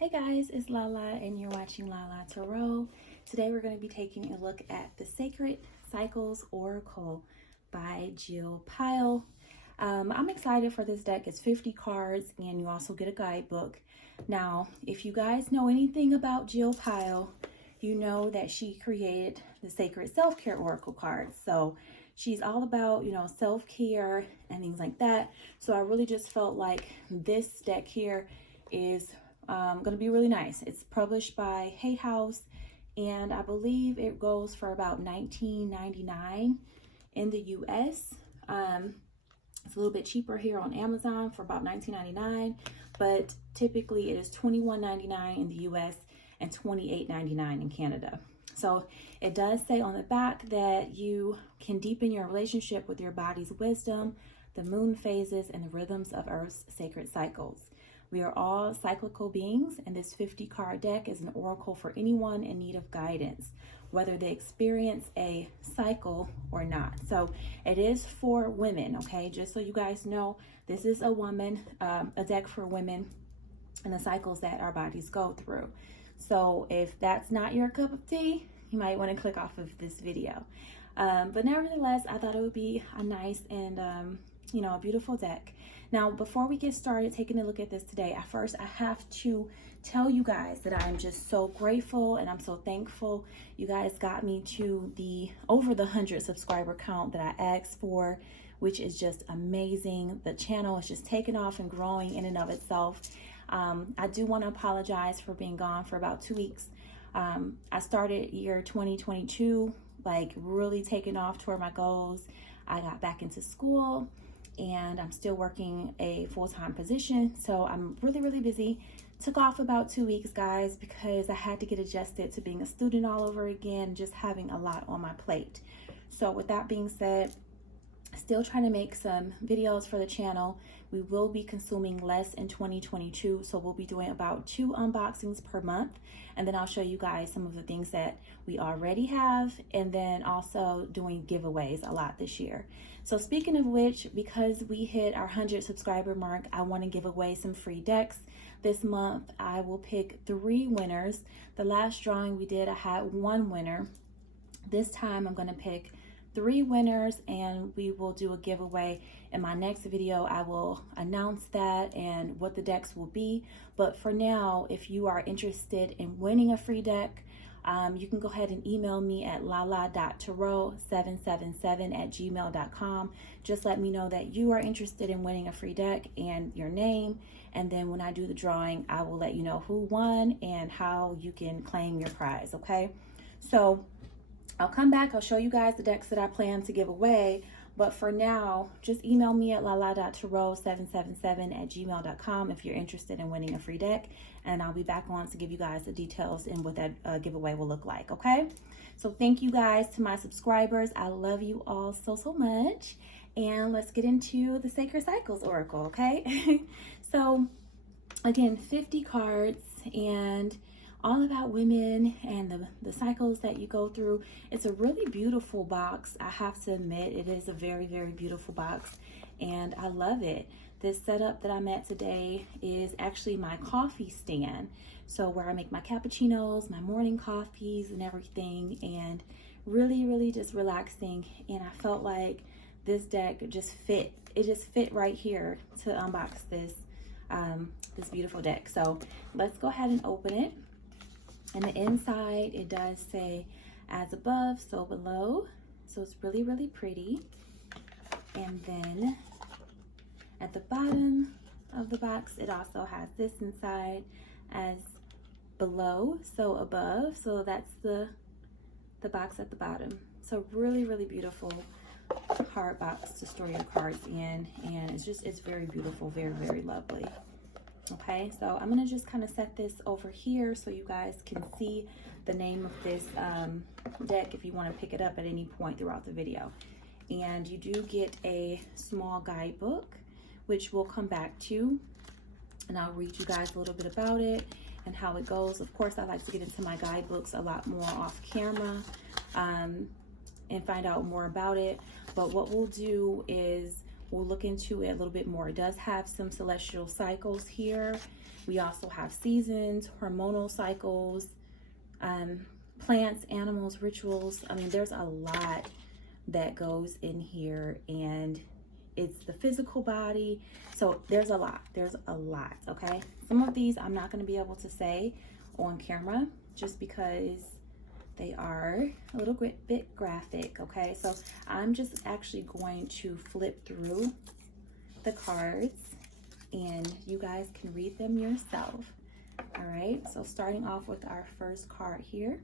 Hey guys, it's Lala and you're watching Lala Tarot. Today we're going to be taking a look at the Sacred Cycles Oracle by Jill Pyle. I'm excited for this deck. It's 50 cards and you also get a guidebook. Now, if you guys know anything about Jill Pyle, you know that she created the Sacred Self-Care Oracle cards. So she's all about, self-care and things like that. So I really just felt like this deck here is going to be really nice. It's published by Hay House, and I believe it goes for about $19.99 in the US. It's a little bit cheaper here on Amazon for about $19.99, but typically it is $21.99 in the US and $28.99 in Canada. So it does say on the back that you can deepen your relationship with your body's wisdom, the moon phases, and the rhythms of Earth's sacred cycles. We are all cyclical beings, and this 50-card deck is an oracle for anyone in need of guidance, whether they experience a cycle or not. So it is for women, okay? Just so you guys know, this is a deck for women and the cycles that our bodies go through. So if that's not your cup of tea, you might want to click off of this video. But nevertheless, I thought it would be a nice and a beautiful deck. Now, before we get started taking a look at this today, at first I have to tell you guys that I'm just so grateful and I'm so thankful. You guys got me to over the 100 subscriber count that I asked for, which is just amazing. The channel is just taking off and growing in and of itself. I do want to apologize for being gone for about 2 weeks. I started year 2022 like really taking off toward my goals. I got back into school and I'm still working a full-time position, so I'm really busy. Took off about 2 weeks, guys, because I had to get adjusted to being a student all over again, just having a lot on my plate. So with that being said, still trying to make some videos for the channel. We will be consuming less in 2022, so we'll be doing about 2 unboxings per month, and then I'll show you guys some of the things that we already have, and then also doing giveaways a lot this year. So speaking of which, because we hit our 100 subscriber mark, I want to give away some free decks. This month I will pick 3 winners. The last drawing we did, I had 1 winner. This time I'm going to pick 3 winners and we will do a giveaway. In my next video I will announce that and what the decks will be. But for now, if you are interested in winning a free deck, you can go ahead and email me at lala.tarot777@gmail.com. Just let me know that you are interested in winning a free deck and your name, and then when I do the drawing I will let you know who won and how you can claim your prize. Okay, so I'll come back, I'll show you guys the decks that I plan to give away, but for now, just email me at lala.tarot777@gmail.com if you're interested in winning a free deck, and I'll be back on to give you guys the details and what that giveaway will look like, okay? So thank you guys to my subscribers. I love you all so much, and let's get into the Sacred Cycles Oracle, okay? So again, 50 cards and all about women and the cycles that you go through. It's a really beautiful box. I have to admit, it is a very beautiful box and I love it. This setup that I'm at today is actually my coffee stand. So where I make my cappuccinos, my morning coffees and everything, and really just relaxing. And I felt like this deck just fit. It just fit right here to unbox this, this beautiful deck. So let's go ahead and open it. And the inside, it does say, as above, so below. So it's really pretty. And then at the bottom of the box, it also has this inside as below, so above. So that's the box at the bottom. So really beautiful hard box to store your cards in. And it's very beautiful, very lovely. Okay, so I'm gonna just kind of set this over here so you guys can see the name of this deck if you want to pick it up at any point throughout the video. And you do get a small guidebook, which we'll come back to, and I'll read you guys a little bit about it and how it goes. Of course, I like to get into my guidebooks a lot more off camera and find out more about it. But what we'll do is we'll look into it a little bit more. It does have some celestial cycles here. We also have seasons, hormonal cycles, plants, animals, rituals. I mean, there's a lot that goes in here, and it's the physical body. So there's a lot, okay? Some of these I'm not going to be able to say on camera just because they are a little bit graphic, okay? So I'm just actually going to flip through the cards and you guys can read them yourself. All right, so starting off with our first card here.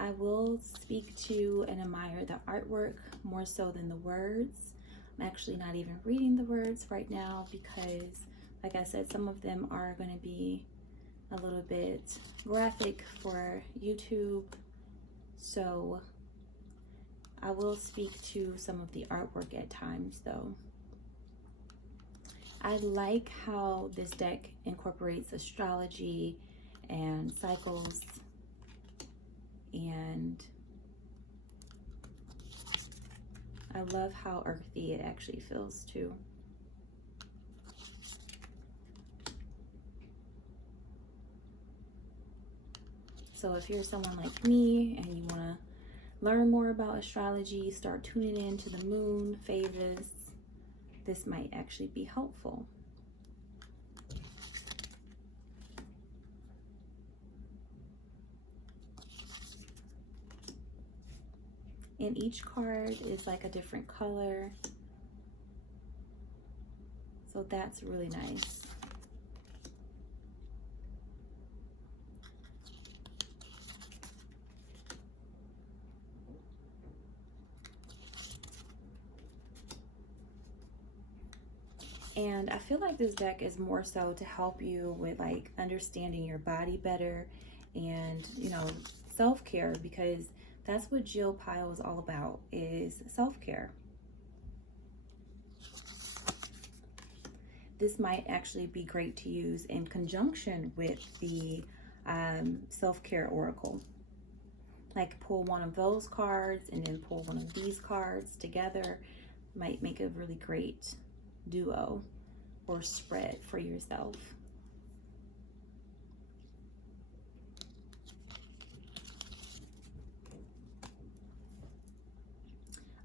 I will speak to and admire the artwork more so than the words. I'm actually not even reading the words right now because, like I said, some of them are going to be a little bit graphic for YouTube. So I will speak to some of the artwork at times though. I like how this deck incorporates astrology and cycles, and I love how earthy it actually feels too. So if you're someone like me and you want to learn more about astrology, start tuning in to the moon phases, this might actually be helpful. And each card is like a different color. So that's really nice. And I feel like this deck is more so to help you with like understanding your body better and, you know, self-care, because that's what Jill Pyle is all about, is self-care. This might actually be great to use in conjunction with the self-care oracle. Like pull one of those cards and then pull one of these cards together. Might make a really great duo or spread for yourself.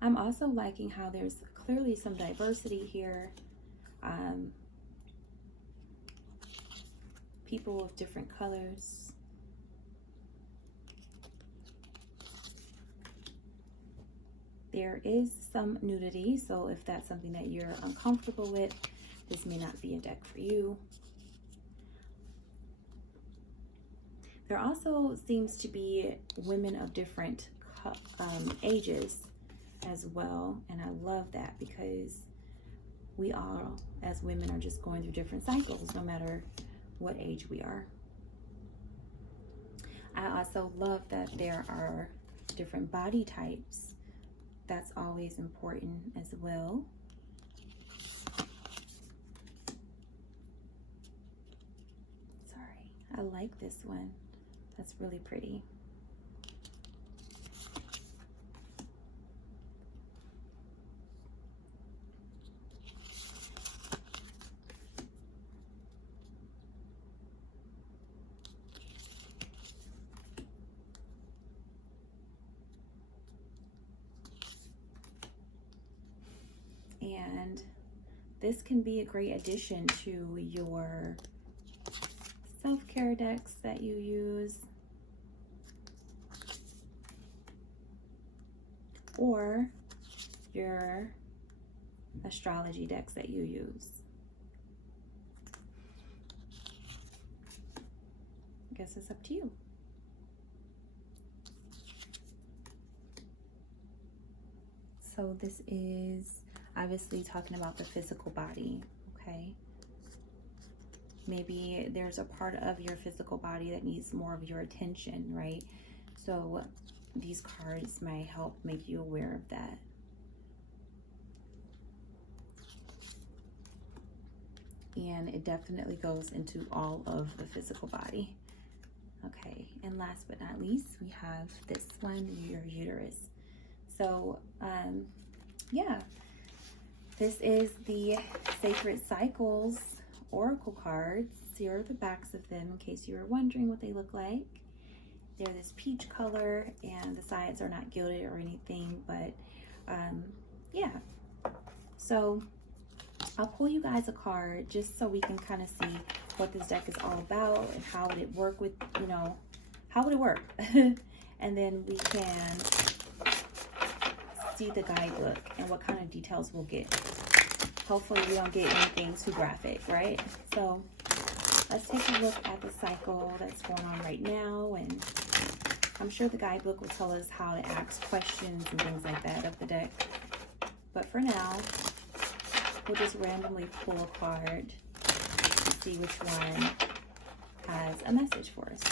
I'm also liking how there's clearly some diversity here. People of different colors. There is some nudity, so if that's something that you're uncomfortable with, this may not be a deck for you. There also seems to be women of different ages as well, and I love that because we all as women are just going through different cycles no matter what age we are. I also love that there are different body types. That's always important as well. Sorry, I like this one. That's really pretty. And this can be a great addition to your self-care decks that you use, or your astrology decks that you use. I guess it's up to you. So this is obviously talking about the physical body, okay? Maybe there's a part of your physical body that needs more of your attention, right? So these cards might help make you aware of that. and it definitely goes into all of the physical body. Okay, and last but not least, we have this one, your uterus. So, yeah, this is the Sacred Cycles Oracle cards. Here are the backs of them in case you were wondering what they look like. They're this peach color, and the sides are not gilded or anything, but yeah. So I'll pull you guys a card just so we can kind of see what this deck is all about and how would it work with, you know, how would it work? And then we can see the guidebook and what kind of details we'll get. Hopefully we don't get anything too graphic, right? So let's take a look at the cycle that's going on right now, and I'm sure the guidebook will tell us how to ask questions and things like that of the deck. But for now, we'll just randomly pull a card to see which one has a message for us.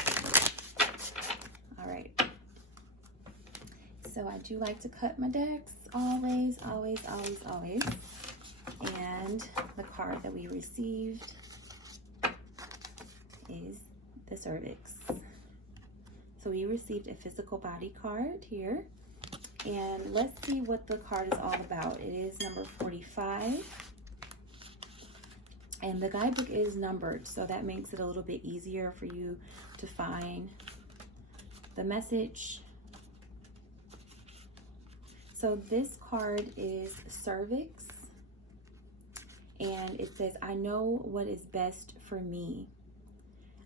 All right. So I do like to cut my decks always, always, always, always. And the card that we received is the cervix. So we received a physical body card here. And let's see what the card is all about. It is number 45. And the guidebook is numbered, so that makes it a little bit easier for you to find the message. So this card is cervix. And it says, I know what is best for me.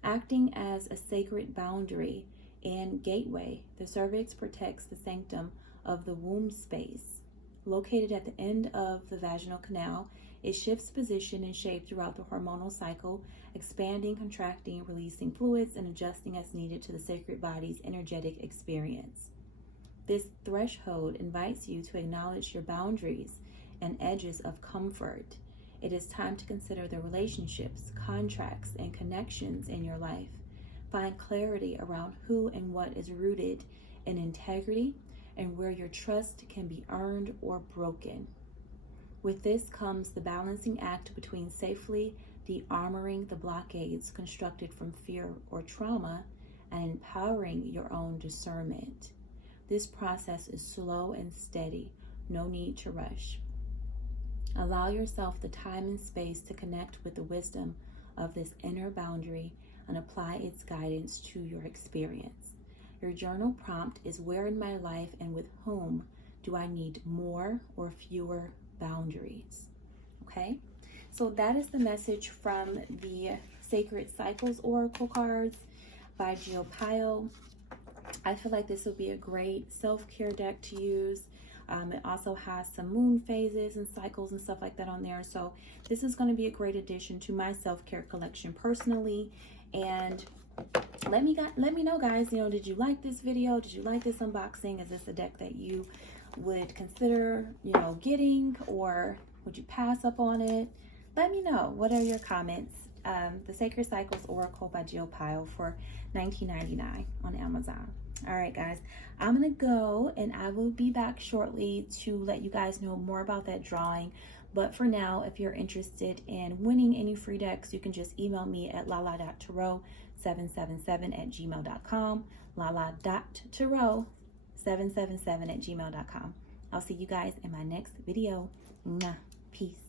Acting as a sacred boundary and gateway, the cervix protects the sanctum of the womb space. Located at the end of the vaginal canal, it shifts position and shape throughout the hormonal cycle, expanding, contracting, releasing fluids, and adjusting as needed to the sacred body's energetic experience. This threshold invites you to acknowledge your boundaries and edges of comfort. It is time to consider the relationships, contracts, and connections in your life. Find clarity around who and what is rooted in integrity and where your trust can be earned or broken. With this comes the balancing act between safely de-armoring the blockades constructed from fear or trauma and empowering your own discernment. This process is slow and steady, no need to rush. Allow yourself the time and space to connect with the wisdom of this inner boundary and apply its guidance to your experience. Your journal prompt is, where in my life and with whom do I need more or fewer boundaries? Okay, so that is the message from the Sacred Cycles Oracle cards by Jill Pyle. I feel like this will be a great self-care deck to use. It also has some moon phases and cycles and stuff like that on there. So this is going to be a great addition to my self-care collection personally. And let me know, guys, you know, did you like this video? Did you like this unboxing? Is this a deck that you would consider, you know, getting, or would you pass up on it? Let me know. What are your comments? The Sacred Cycles Oracle by Jill Pyle for $19.99 on Amazon. All right, guys, I'm gonna go and I will be back shortly to let you guys know more about that drawing. But for now, if you're interested in winning any free decks, you can just email me at lala.tarot777@gmail.com, lala.tarot777@gmail.com. I'll see you guys in my next video. Mwah. Peace.